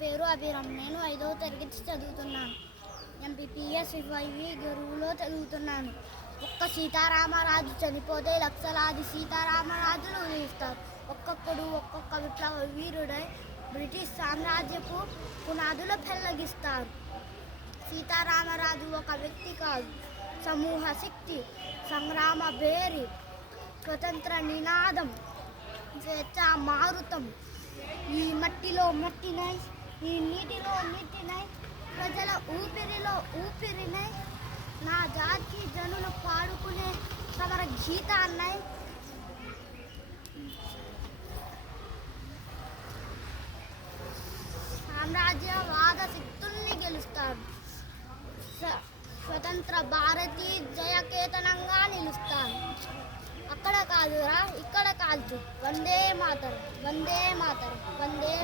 పేరు అభిరామ్. నేను 5వ తరగతి చదువుతున్నాను. ఎంపీపీఎస్ వివి గురువులో చదువుతున్నాను. ఒక్క సీతారామరాజు చనిపోతే లక్షలాది సీతారామరాజులు ఉదయిస్తారు. ఒక్కొక్కడు ఒక్కొక్క విప్లవ వీరుడై బ్రిటిష్ సామ్రాజ్యపు పునాదులు పెళ్లగిస్తారు. సీతారామరాజు ఒక వ్యక్తి కాదు, సమూహ శక్తి, సంగ్రామ బేరి, స్వతంత్ర నినాదం, స్వేచ్ఛా మారుతం. ఈ మట్టిలో మట్టినై, ఈ నీటిలో నీటినై, ప్రజల ఊపిరిలో ఊపిరినై, నా జాతి జనులు పాడుకునే సమర గీతాన్నై. సామ్రాజ్యవాద శక్తుల్ని గెలుస్తాడు. స్వతంత్ర భారతి జయకేతనంగా నిలుస్తాను. అక్కడ కాదురా, ఇక్కడ కాల్చు. వందే మాతరం, వందే మాతరం, వందే